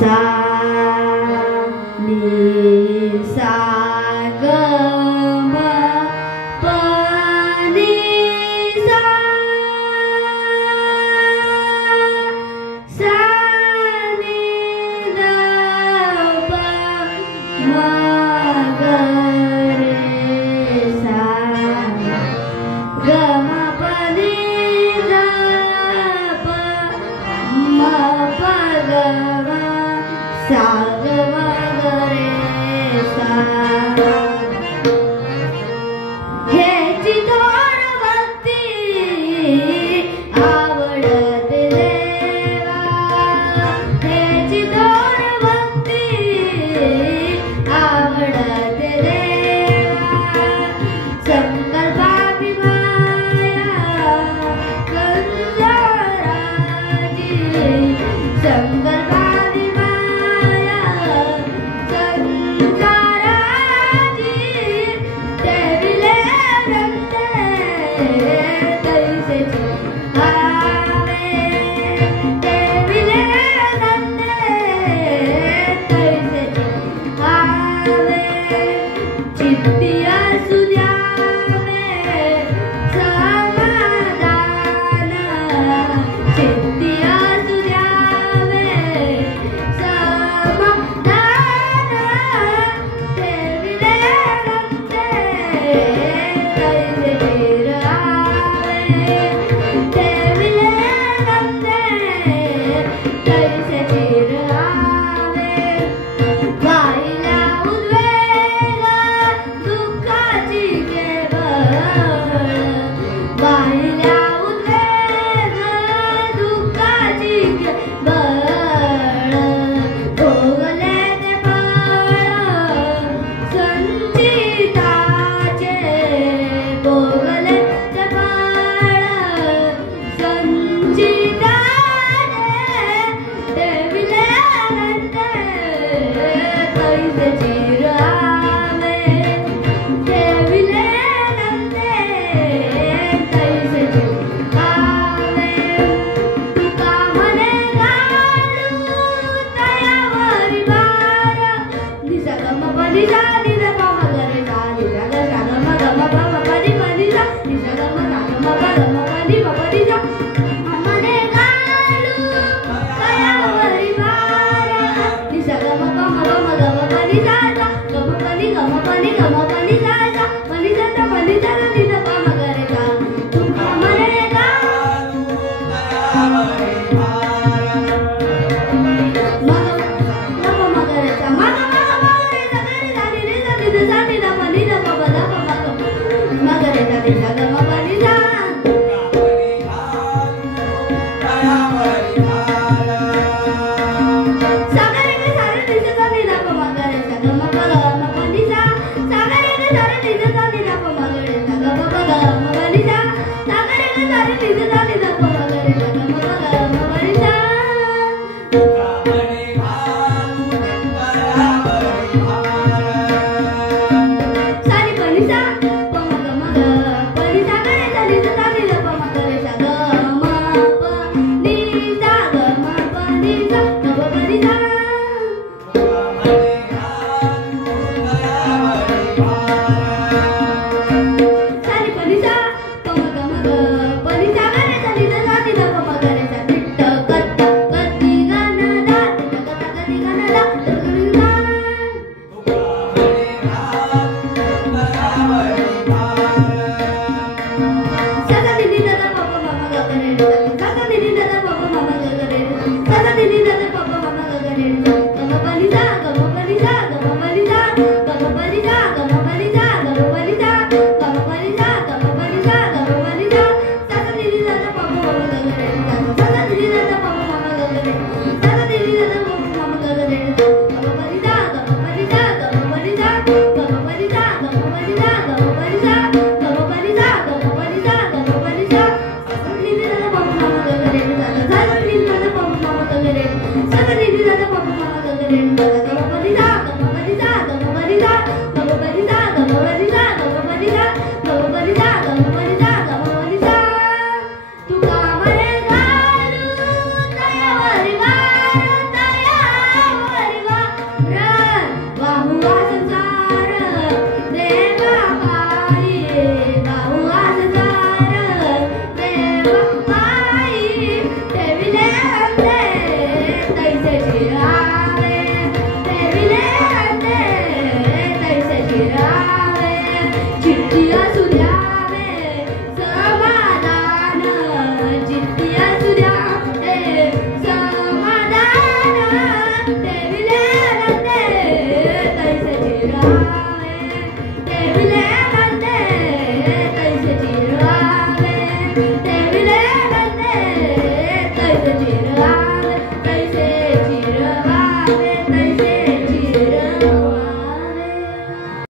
सा नी सा ग म प नी सा सा नी द प म ग रे सा ग म प नी द प म प ग म सा ग म ग रे सा ह्याची थोर भक्ती आवडते देवा ह्याची थोर भक्ती आवडते देवा संकल्पावी माया कंजराजी संकल्पावी माया संसाराजी देविले रंगते तैसेची आवे देविले रंगते तैसेची आवे चित्ती असू द्यावे समाधान चित्ती असू द्यावे समाधान देविले रंगते तैसे चिर आवे देविले रंगते तैसे चिर आवे वाहिल्या उद्वेग दुःखाची केवळ वाहिल्या उद्वेग दुःखाची केवळ भोगले ते फळ संचिताचे भोगले ते फळ संचिताचे देविले रंगते तैसे चिर आवे देविले रंगते तैसे चिर आवे तुका म्हणे घालू तयावरी भार निसा ग म प नि सा नि द प म ग रे सा नि सा ग सा ग म ग म प म प नि प नि सा निसा ग म सा ग म प ग म प नि प प नि सा म्हणे घालू तयावरी भार निसा ग म प म ग म ग म प नि सा सा ग म प नि ग म प नि ग म प नि सा सा प नि सा सा प नि सा सा नि द प म ग रे सा तुका म्हणे घालू तयावरी Sa